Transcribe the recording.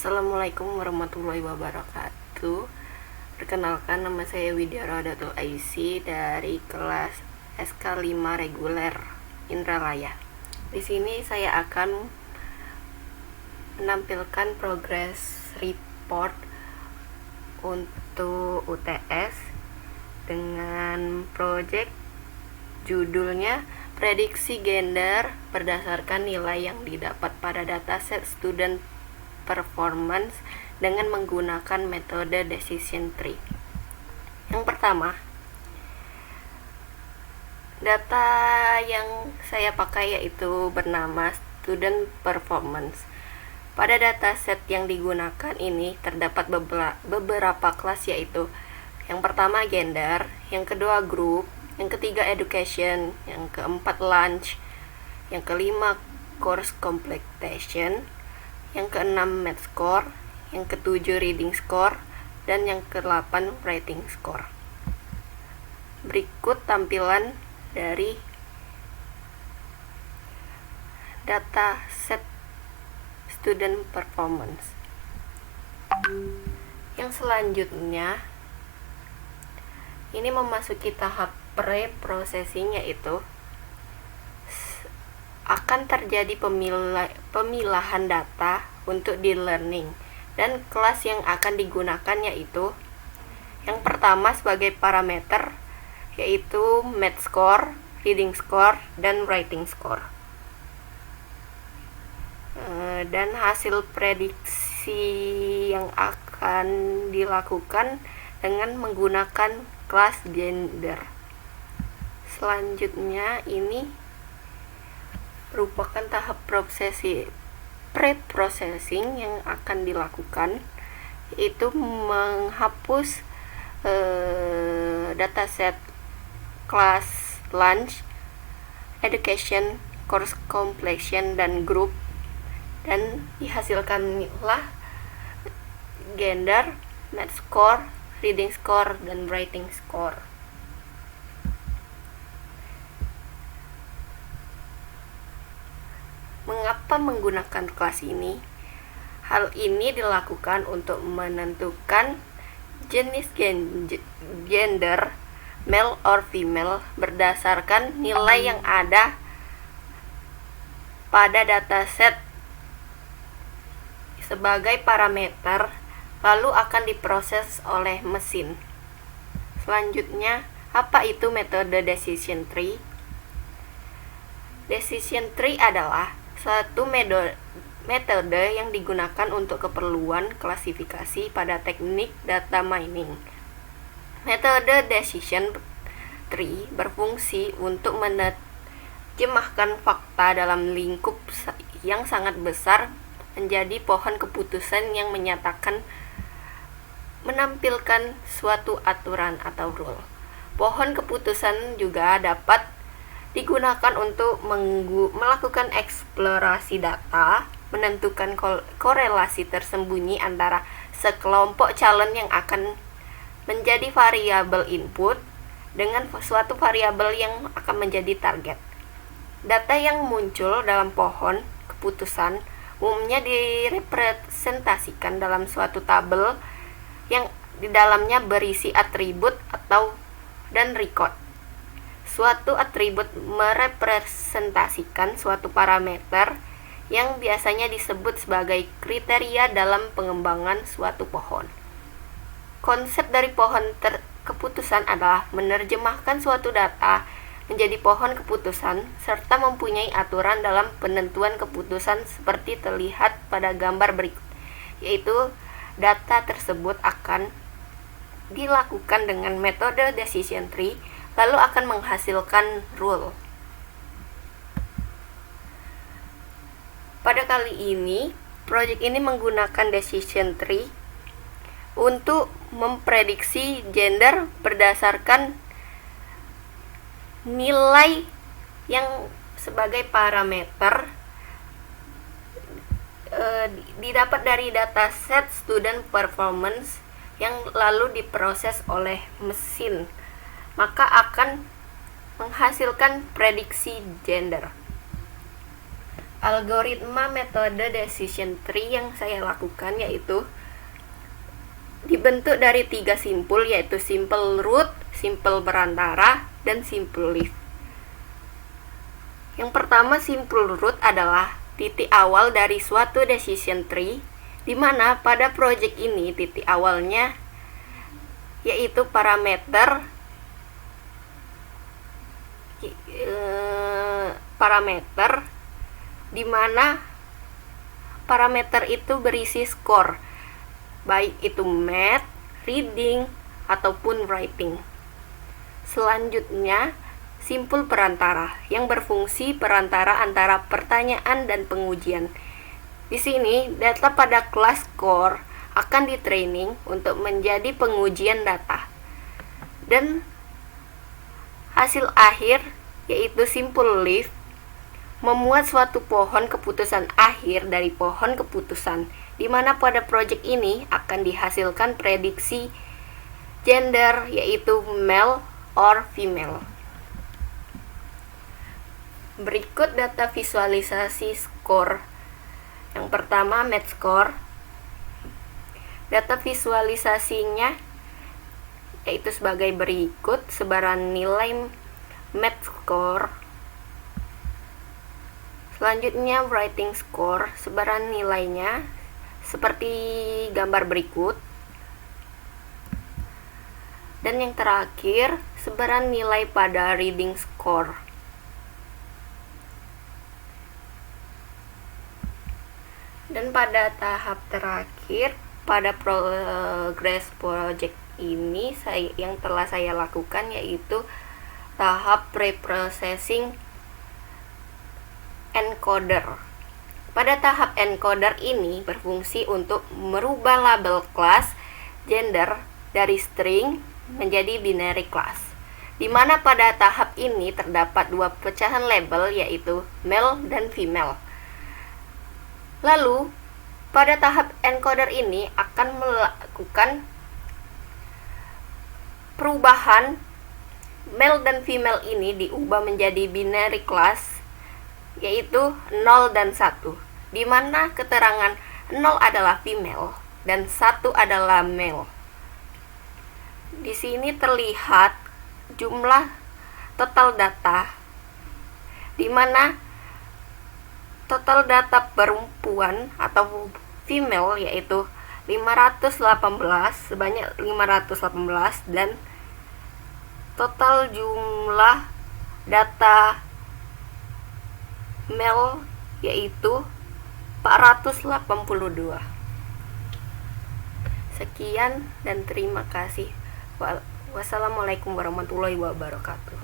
Assalamualaikum warahmatullahi wabarakatuh. Perkenalkan, nama saya Widyara Datul Aisy dari kelas SK5 reguler Indralaya. Di sini saya akan menampilkan progress report untuk UTS dengan project judulnya Prediksi Gender berdasarkan nilai yang didapat pada dataset student performance dengan menggunakan metode decision tree. Yang pertama, data yang saya pakai yaitu bernama student performance. Pada dataset yang digunakan ini terdapat beberapa kelas, yaitu yang pertama gender, yang kedua group, yang ketiga education, yang keempat lunch, yang kelima course completion, yang keenam math score, yang ketujuh reading score, dan yang ke-8 writing score. Berikut tampilan dari data set student performance. Yang selanjutnya ini memasuki tahap pre-processing, yaitu akan terjadi pemilahan data untuk di learning, dan kelas yang akan digunakan yaitu yang pertama sebagai parameter yaitu math score, reading score, dan writing score. Dan hasil prediksi yang akan dilakukan dengan menggunakan kelas gender. Selanjutnya ini merupakan tahap pre-processing yang akan dilakukan, yaitu menghapus dataset kelas lunch, education, course completion, dan group, dan dihasilkanlah gender, math score, reading score, dan writing score. Mengapa menggunakan kelas ini? Hal ini dilakukan untuk menentukan jenis gender male or female berdasarkan nilai yang ada pada dataset sebagai parameter, lalu akan diproses oleh mesin. Selanjutnya, apa itu metode decision tree? Decision tree adalah satu metode yang digunakan untuk keperluan klasifikasi pada teknik data mining. Metode decision tree berfungsi untuk menerjemahkan fakta dalam lingkup yang sangat besar menjadi pohon keputusan yang menampilkan suatu aturan atau rule. Pohon keputusan juga dapat digunakan untuk melakukan eksplorasi data, menentukan korelasi tersembunyi antara sekelompok calon yang akan menjadi variabel input dengan suatu variabel yang akan menjadi target. Data yang muncul dalam pohon keputusan umumnya direpresentasikan dalam suatu tabel yang di dalamnya berisi atribut dan record. Suatu atribut merepresentasikan suatu parameter yang biasanya disebut sebagai kriteria dalam pengembangan suatu pohon. Konsep dari pohon keputusan adalah menerjemahkan suatu data menjadi pohon keputusan serta mempunyai aturan dalam penentuan keputusan seperti terlihat pada gambar berikut, yaitu data tersebut akan dilakukan dengan metode decision tree, lalu akan menghasilkan rule. Pada kali ini, project ini menggunakan decision tree untuk memprediksi gender berdasarkan nilai yang sebagai parameter didapat dari dataset student performance yang lalu diproses oleh mesin, maka akan menghasilkan prediksi gender. Algoritma metode decision tree yang saya lakukan yaitu dibentuk dari 3 simpul, yaitu simple root, simple perantara, dan simple leaf. Yang pertama, simple root adalah titik awal dari suatu decision tree, di mana pada project ini titik awalnya yaitu parameter di mana parameter itu berisi skor, baik itu math, reading, ataupun writing. Selanjutnya, simpul perantara yang berfungsi perantara antara pertanyaan dan pengujian. Di sini, data pada kelas skor akan di-training untuk menjadi pengujian data. Dan hasil akhir, yaitu simple leaf, memuat suatu pohon keputusan akhir dari pohon keputusan, di mana pada proyek ini akan dihasilkan prediksi gender, yaitu male or female. Berikut data visualisasi skor. Yang pertama, math score. Data visualisasinya yaitu sebagai berikut: sebaran nilai math score. Selanjutnya, writing score, sebaran nilainya seperti gambar berikut. Dan yang terakhir, sebaran nilai pada reading score. Dan pada tahap terakhir, pada progress project ini yang telah saya lakukan yaitu tahap preprocessing encoder. Pada tahap encoder ini berfungsi untuk merubah label kelas gender dari string menjadi binary class, di mana pada tahap ini terdapat 2 pecahan label, yaitu male dan female. Lalu, pada tahap encoder ini akan melakukan perubahan male dan female ini diubah menjadi binary class, yaitu 0 dan 1, di mana keterangan 0 adalah female dan 1 adalah male. Di sini terlihat jumlah total data, di mana total data perempuan atau female yaitu 518, sebanyak 518, dan total jumlah data male yaitu 482. Sekian dan terima kasih. Wassalamualaikum warahmatullahi wabarakatuh.